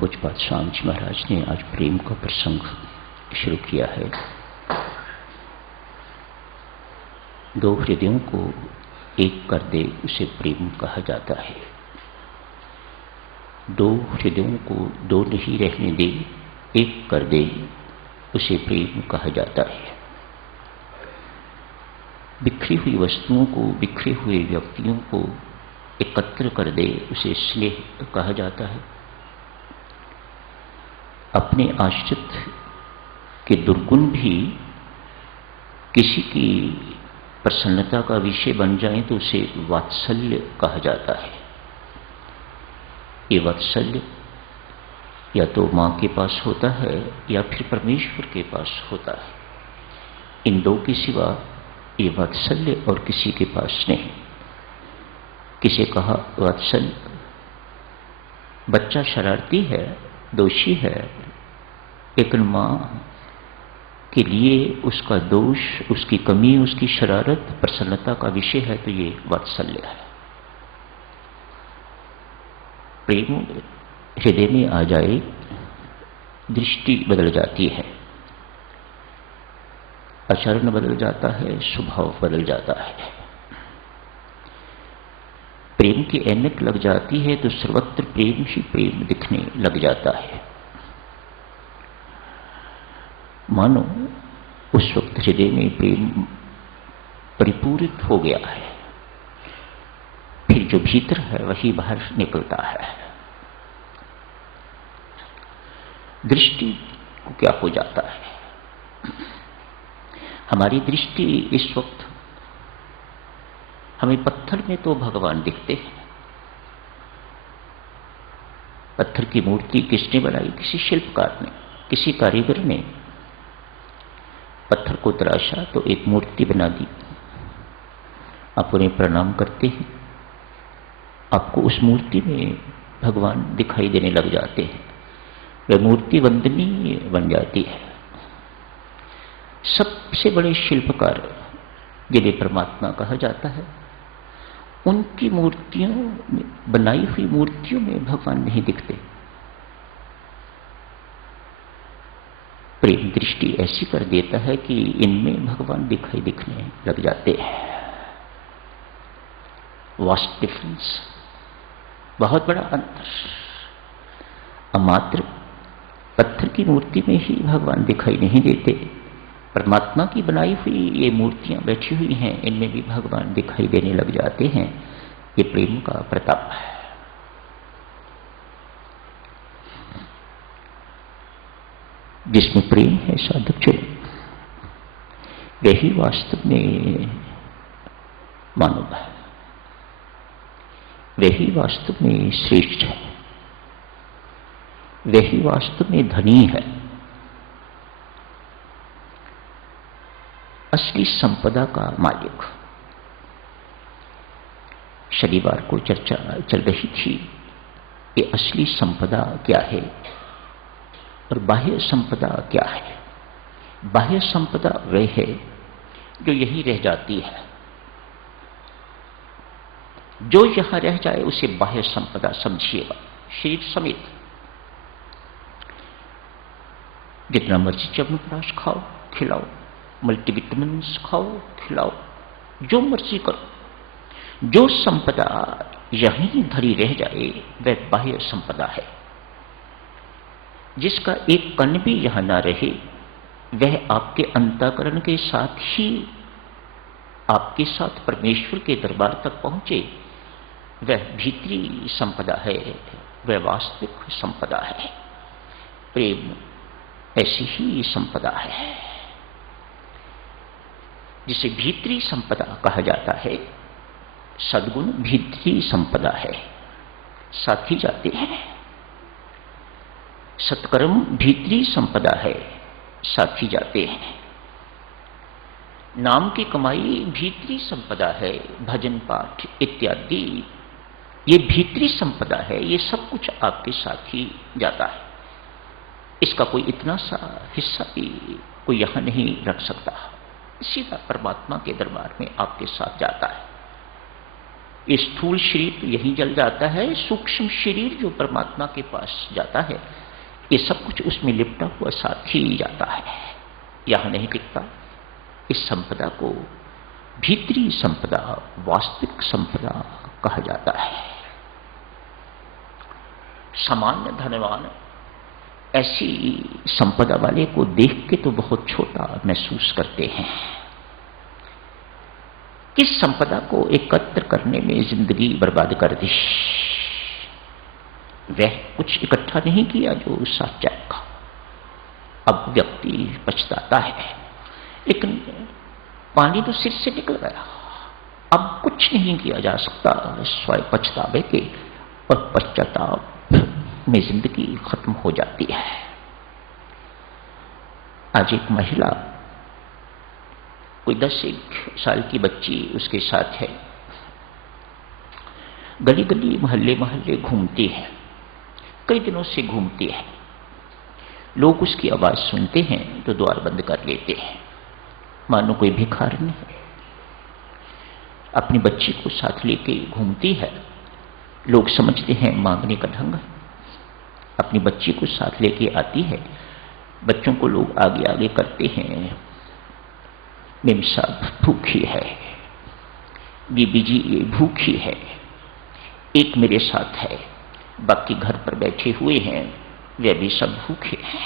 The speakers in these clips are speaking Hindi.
पूज्यपाद स्वामी जी महाराज ने आज प्रेम का प्रसंग शुरू किया है। दो हृदयों को एक कर दे उसे प्रेम कहा जाता है। दो हृदयों को दो नहीं रहने दे, एक कर दे उसे प्रेम कहा जाता है। बिखरी हुई वस्तुओं को, बिखरे हुए व्यक्तियों को एकत्र कर दे उसे स्नेह कहा जाता है। अपने आश्रित के दुर्गुण भी किसी की प्रसन्नता का विषय बन जाए तो उसे वात्सल्य कहा जाता है। ये वात्सल्य या तो मां के पास होता है या फिर परमेश्वर के पास होता है। इन दो के सिवा ये वात्सल्य और किसी के पास नहीं। किसे कहा वात्सल्य? बच्चा शरारती है, दोषी है, लेकिन मां के लिए उसका दोष, उसकी कमी, उसकी शरारत प्रसन्नता का विषय है, तो ये वात्सल्य है। प्रेम हृदय में आ जाए, दृष्टि बदल जाती है, आचरण बदल जाता है, स्वभाव बदल जाता है। प्रेम की ऐनक लग जाती है तो सर्वत्र प्रेम ही प्रेम दिखने लग जाता है। मानो उस वक्त हृदय में प्रेम परिपूरित हो गया है, फिर जो भीतर है वही बाहर निकलता है। दृष्टि को क्या हो जाता है? हमारी दृष्टि इस वक्त हमें पत्थर में तो भगवान दिखते हैं। पत्थर की मूर्ति किसने बनाई? किसी शिल्पकार ने, किसी कारीगर ने पत्थर को तराशा तो एक मूर्ति बना दी। आप उन्हें प्रणाम करते हैं, आपको उस मूर्ति में भगवान दिखाई देने लग जाते हैं। वह मूर्ति वंदनीय बन जाती है। सबसे बड़े शिल्पकार जिन्हें परमात्मा कहा जाता है, उनकी मूर्तियों में, बनाई हुई मूर्तियों में भगवान नहीं दिखते। प्रेम दृष्टि ऐसी कर देता है कि इनमें भगवान दिखाई दिखने लग जाते हैं। वास्ट डिफरेंस, बहुत बड़ा अंतर। अमात्र पत्थर की मूर्ति में ही भगवान दिखाई नहीं देते, परमात्मा की बनाई हुई ये मूर्तियां बैठी हुई हैं, इनमें भी भगवान दिखाई देने लग जाते हैं। ये प्रेम का प्रताप है। जिसमें प्रेम है साधक चलो, वही वास्तव में मानव है, वही वास्तव में श्रेष्ठ है, वही वास्तव में धनी है। असली संपदा का मालिक। शनिवार को चर्चा चल रही थी कि असली संपदा क्या है और बाह्य संपदा क्या है। बाह्य संपदा वह है जो यही रह जाती है। जो यहां रह जाए उसे बाह्य संपदा समझिएगा, शरीर समेत। जितना मर्जी च्यवनप्राश खाओ, खिलाओ, मल्टीविटामिन्स खाओ, खिलाओ, जो मर्जी करो, जो संपदा यहीं धरी रह जाए वह बाह्य संपदा है। जिसका एक कण भी यहां ना रहे, वह आपके अंतःकरण के साथ ही आपके साथ परमेश्वर के दरबार तक पहुंचे, वह भीतरी संपदा है, वह वास्तविक संपदा है। प्रेम ऐसी ही संपदा है जिसे भीतरी संपदा कहा जाता है। सद्गुण भीतरी संपदा है, साथ ही जाते हैं। सत्कर्म भीतरी संपदा है, साथ ही जाते हैं। नाम की कमाई भीतरी संपदा है, भजन पाठ इत्यादि ये भीतरी संपदा है। ये सब कुछ आपके साथ ही जाता है। इसका कोई इतना सा हिस्सा भी कोई यहां नहीं रख सकता। सीधा परमात्मा के दरबार में आपके साथ जाता है। ये स्थूल शरीर तो यहीं जल जाता है, सूक्ष्म शरीर जो परमात्मा के पास जाता है ये सब कुछ उसमें लिपटा हुआ साथ ही जाता है, यहां नहीं टिकता। इस संपदा को भीतरी संपदा, वास्तविक संपदा कहा जाता है। सामान्य धनवान ऐसी संपदा वाले को देख के तो बहुत छोटा महसूस करते हैं। किस संपदा को एकत्र करने में जिंदगी बर्बाद कर दी, वह कुछ इकट्ठा नहीं किया जो साथ जाएगा। अब व्यक्ति पछताता है, लेकिन पानी तो सिर से निकल गया, अब कुछ नहीं किया जा सकता स्वयं पछतावे के, और पश्चाताप में जिंदगी खत्म हो जाती है। आज एक महिला, कोई 10 साल की बच्ची उसके साथ है, गली गली मोहल्ले मोहल्ले घूमती है, कई दिनों से घूमती है। लोग उसकी आवाज सुनते हैं तो द्वार बंद कर लेते हैं, मानो कोई भिखारी है। अपनी बच्ची को साथ लेके घूमती है, लोग समझते हैं मांगने का ढंग है। अपनी बच्ची को साथ लेके आती है, बच्चों को लोग आगे आगे करते हैं, मेम साहब भूखी है, बीबी जी ये भूखी है, एक मेरे साथ है, बाकी घर पर बैठे हुए हैं, वे भी सब भूखे हैं,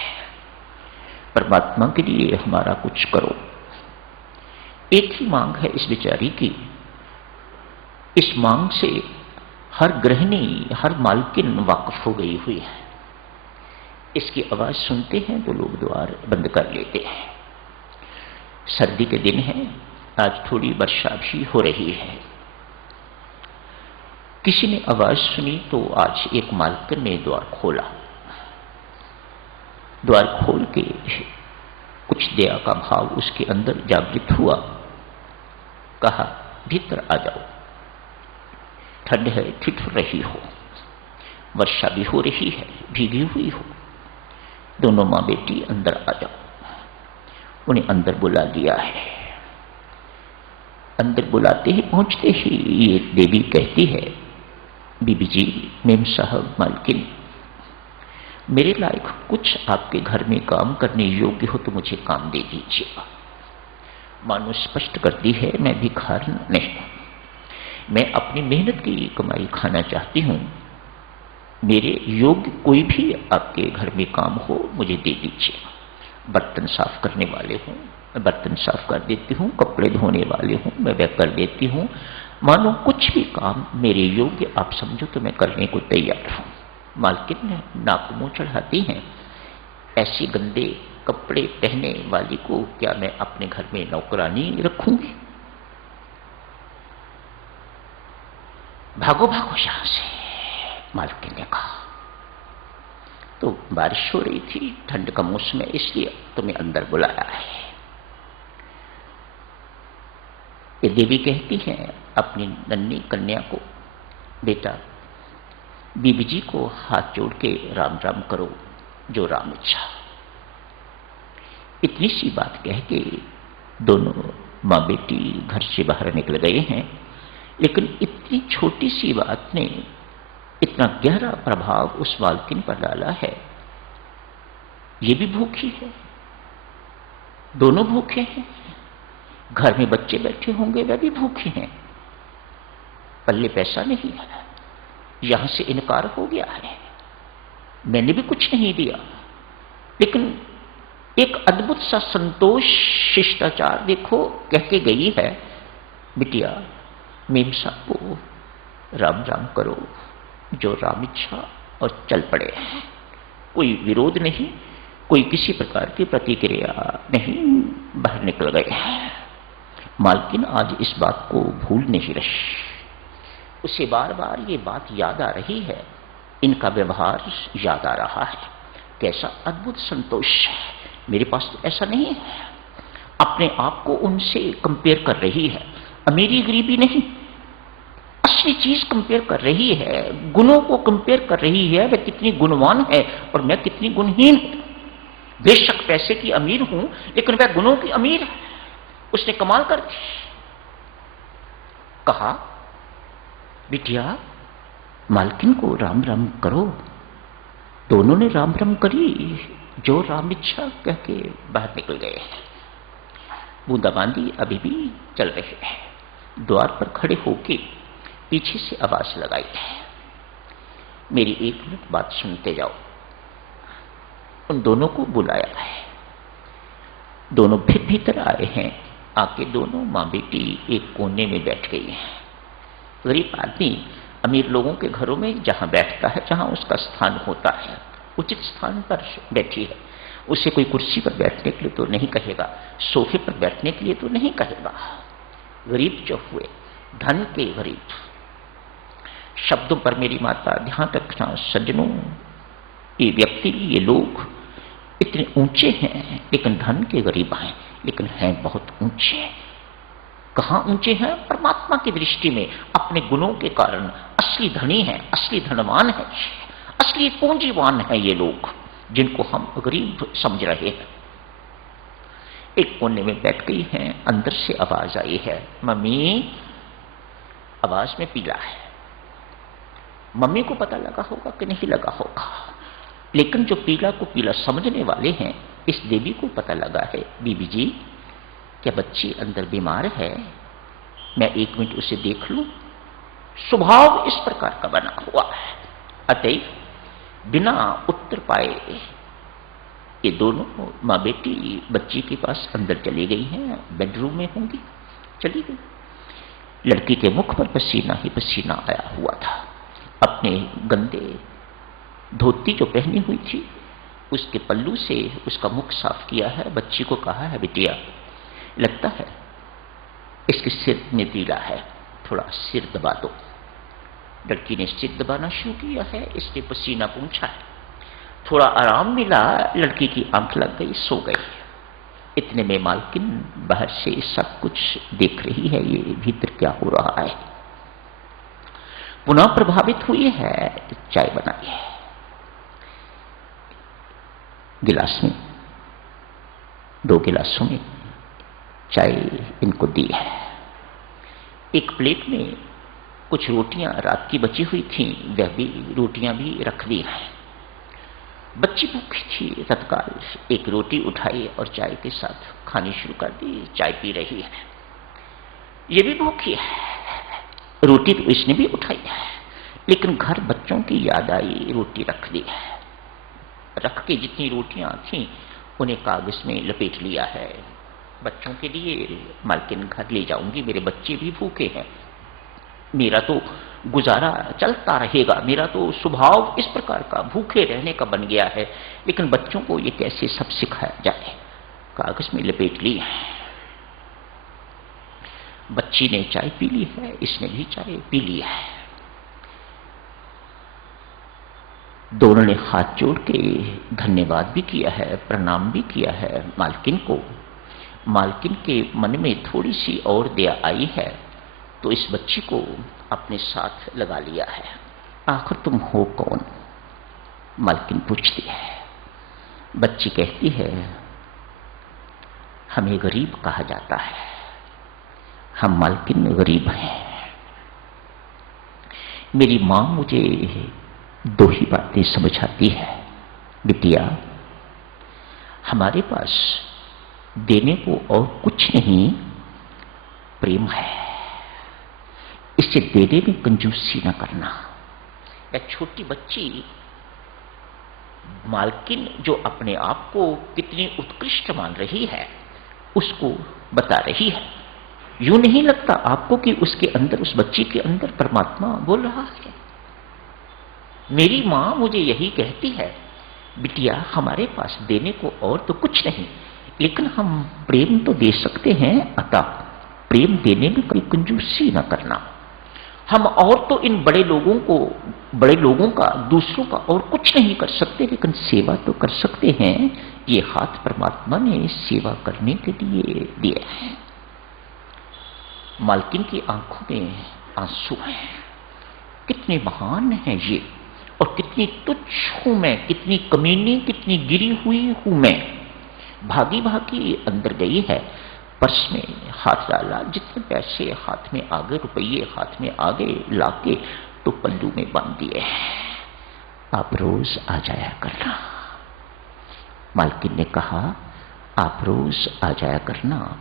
परमात्मा के लिए हमारा कुछ करो। एक ही मांग है इस बेचारी की। इस मांग से हर गृहिणी, हर मालकिन वाकिफ हो गई हुई है। इसकी आवाज सुनते हैं तो लोग द्वार बंद कर लेते हैं। सर्दी के दिन है, आज थोड़ी वर्षा भी हो रही है। किसी ने आवाज सुनी तो आज एक मालकिन ने द्वार खोला। द्वार खोल के कुछ दया का भाव उसके अंदर जागृत हुआ। कहा, भीतर आ जाओ, ठंड है, ठिठुर रही हो, वर्षा भी हो रही है, भीगी हुई हो, दोनों मां बेटी अंदर आ जाओ। उन्हें अंदर बुला लिया है। अंदर बुलाते ही, पहुंचते ही ये देवी कहती है, बीबी जी, मेम साहब, मालकिन, मेरे लायक कुछ आपके घर में काम करने योग्य हो तो मुझे काम दे दीजिएगा। मानो स्पष्ट करती है, मैं भिखारी नहीं, मैं अपनी मेहनत की कमाई खाना चाहती हूं, मेरे योग्य कोई भी आपके घर में काम हो मुझे दे दीजिएगा। बर्तन साफ करने वाले हूं, मैं बर्तन साफ कर देती हूं, कपड़े धोने वाले हूं, मैं वह कर देती हूं, मानो कुछ भी काम मेरे योग्य आप समझो तो मैं करने को तैयार हूं। मालकिन ने नाक मुंह चढ़ाती हैं, ऐसी गंदे कपड़े पहने वाली को क्या मैं अपने घर में नौकरानी रखूंगी? भागो भागो यहां से, मालकिन ने कहा। तो बारिश हो रही थी, ठंड का मौसम है, इसलिए तुम्हें अंदर बुलाया है। ये देवी कहती है अपनी नन्ही कन्या को, बेटा, बीबी जी को हाथ जोड़ के राम राम करो, जो राम इच्छा। इतनी सी बात कह के दोनों मां बेटी घर से बाहर निकल गए हैं, लेकिन इतनी छोटी सी बात ने इतना गहरा प्रभाव उस मालकिन पर डाला है। ये भी भूखी है, दोनों भूखे हैं, घर में बच्चे बैठे होंगे वह भी भूखे हैं, पल्ले पैसा नहीं है, यहां से इनकार हो गया है, मैंने भी कुछ नहीं दिया, लेकिन एक अद्भुत सा संतोष, शिष्टाचार देखो, कह के गई है, बिटिया, मेम साहब को राम राम करो, जो राम इच्छा, और चल पड़े। कोई विरोध नहीं, कोई किसी प्रकार की प्रतिक्रिया नहीं, बाहर निकल गए। मालकिन आज इस बात को भूल नहीं रही, उसे बार बार ये बात याद आ रही है, इनका व्यवहार याद आ रहा है। कैसा अद्भुत संतोष है, मेरे पास तो ऐसा नहीं है। अपने आप को उनसे कंपेयर कर रही है, अमीरी गरीबी नहीं, असली चीज कंपेयर कर रही है, गुणों को कंपेयर कर रही है, वह कितनी गुणवान है और मैं कितनी गुणहीन हूं। बेशक पैसे की अमीर हूं, लेकिन वह गुणों की अमीर है। उसने कमाल कर दी। कहा, बिटिया, मालकिन को राम राम करो। दोनों ने राम राम करी, जो राम इच्छा कह के बाहर निकल गए। बूंदाबांदी अभी भी चल रही है। द्वार पर खड़े होके पीछे से आवाज लगाई है, मेरी 1 मिनट बात सुनते जाओ। उन दोनों को बुलाया है। दोनों फिर भीतर आए हैं। आके दोनों मां बेटी एक कोने में बैठ गई हैं। गरीब आदमी अमीर लोगों के घरों में जहां बैठता है, जहां उसका स्थान होता है, उचित स्थान पर बैठी है। उसे कोई कुर्सी पर बैठने के लिए तो नहीं कहेगा, सोफे पर बैठने के लिए तो नहीं कहेगा। गरीब जो हुए, धन के गरीब। शब्दों पर मेरी माता ध्यान रखना सज्जनों, ये व्यक्ति, ये लोग इतने ऊंचे हैं लेकिन धन के गरीब हैं, लेकिन हैं बहुत ऊंचे। कहां ऊंचे हैं? परमात्मा की दृष्टि में अपने गुणों के कारण असली धनी हैं, असली धनवान हैं, असली पूंजीवान हैं ये लोग, जिनको हम गरीब समझ रहे हैं। एक कोने में बैठ गई हैं। अंदर से आवाज आई है, मम्मी। आवाज में पीला है। मम्मी को पता लगा होगा कि नहीं लगा होगा, लेकिन जो पीला को पीला समझने वाले हैं, इस देवी को पता लगा है, बीबी जी क्या बच्ची अंदर बीमार है? मैं 1 मिनट उसे देख लूं। स्वभाव इस प्रकार का बना हुआ है। अतएव बिना उत्तर पाए ये दोनों मां बेटी बच्ची के पास अंदर चली गई हैं। बेडरूम में होंगी, चली गई। लड़की के मुख पर पसीना ही पसीना आया हुआ था। अपने गंदे धोती जो पहनी हुई थी उसके पल्लू से उसका मुख साफ किया है। बच्ची को कहा है, बिटिया लगता है इसके सिर में पीला है, थोड़ा सिर दबा दो। लड़की ने सिर दबाना शुरू किया है। इसने पसीना पूंछा है, थोड़ा आराम मिला। लड़की की आंख लग गई, सो गई। इतने में मालकिन बाहर से सब कुछ देख रही है, ये भीतर क्या हो रहा है। पुनः प्रभावित हुई है। चाय बनाई है, गिलास में, 2 गिलासों में चाय इनको दी है। एक प्लेट में कुछ रोटियां रात की बची हुई थी, वह भी रोटियां भी रख दी हैं। बच्ची भूखी थी, तत्काल एक रोटी उठाई और चाय के साथ खानी शुरू कर दी। चाय पी रही है। ये भी भूखी है, रोटी तो इसने भी उठाई है, लेकिन घर बच्चों की याद आई, रोटी रख दी है। रख के जितनी रोटियां थीं उन्हें कागज में लपेट लिया है। बच्चों के लिए मालकिन घर ले जाऊंगी, मेरे बच्चे भी भूखे हैं, मेरा तो गुजारा चलता रहेगा। मेरा तो स्वभाव इस प्रकार का भूखे रहने का बन गया है, लेकिन बच्चों को ये कैसे सब सिखाया जाए। कागज में लपेट ली है। बच्ची ने चाय पी ली है, इसने भी चाय पी ली है। दोनों ने हाथ जोड़ के धन्यवाद भी किया है, प्रणाम भी किया है मालकिन को। मालकिन के मन में थोड़ी सी और दया आई है तो इस बच्ची को अपने साथ लगा लिया है। आखिर तुम हो कौन? मालकिन पूछती है। बच्ची कहती है, हमें गरीब कहा जाता है, हम मालकिन गरीब हैं। मेरी मां मुझे 2 ही बातें समझाती है, बिटिया हमारे पास देने को और कुछ नहीं, प्रेम है, इसे देने में कंजूसी न करना। एक छोटी बच्ची मालकिन जो अपने आप को कितनी उत्कृष्ट मान रही है उसको बता रही है। यूं नहीं लगता आपको कि उसके अंदर, उस बच्ची के अंदर परमात्मा बोल रहा है। मेरी मां मुझे यही कहती है, बिटिया हमारे पास देने को और तो कुछ नहीं, लेकिन हम प्रेम तो दे सकते हैं, अतः प्रेम देने में कोई कंजूसी न करना। हम और तो इन बड़े लोगों का, दूसरों का और कुछ नहीं कर सकते, लेकिन सेवा तो कर सकते हैं। ये हाथ परमात्मा ने सेवा करने के लिए दिए हैं। मालकिन की आंखों में आंसू हैं। कितने महान हैं ये, और कितनी तुच्छ हूं मैं, कितनी कमीनी, कितनी गिरी हुई हूं मैं। भागी भागी अंदर गई है, पर्स में हाथ डाला, जितने पैसे हाथ में आ गए, रुपये हाथ में आ गए, लाके तो पल्लू में बांध दिए। आप रोज आ जाया करना। मालकिन ने कहा, आप रोज आ जाया करना,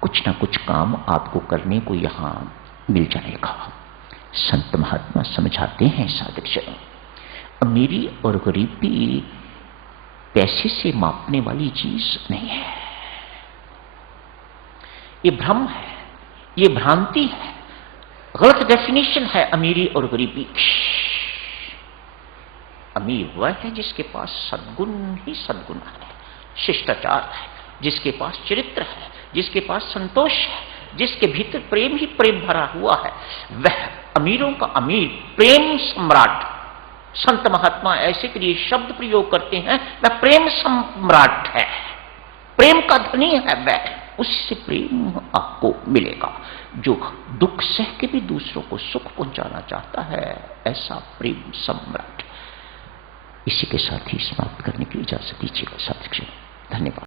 कुछ ना कुछ काम आपको करने को यहां मिल जाएगा। संत महात्मा समझाते हैं साधक जन, अमीरी और गरीबी पैसे से मापने वाली चीज नहीं है। ये भ्रम है, ये भ्रांति है, गलत डेफिनेशन है अमीरी और गरीबी की। अमीर वह है जिसके पास सद्गुण ही सद्गुण है, शिष्टाचार है, जिसके पास चरित्र है, जिसके पास संतोष है, जिसके भीतर प्रेम ही प्रेम भरा हुआ है, वह अमीरों का अमीर, प्रेम सम्राट। संत महात्मा ऐसे के लिए शब्द प्रयोग करते हैं, वह प्रेम सम्राट है, प्रेम का धनी है वह, उससे प्रेम आपको मिलेगा। जो दुख सह के भी दूसरों को सुख पहुंचाना चाहता है, ऐसा प्रेम सम्राट। इसी के साथ ही समाप्त करने की इजाजत दीजिएगा साथियों। धन्यवाद।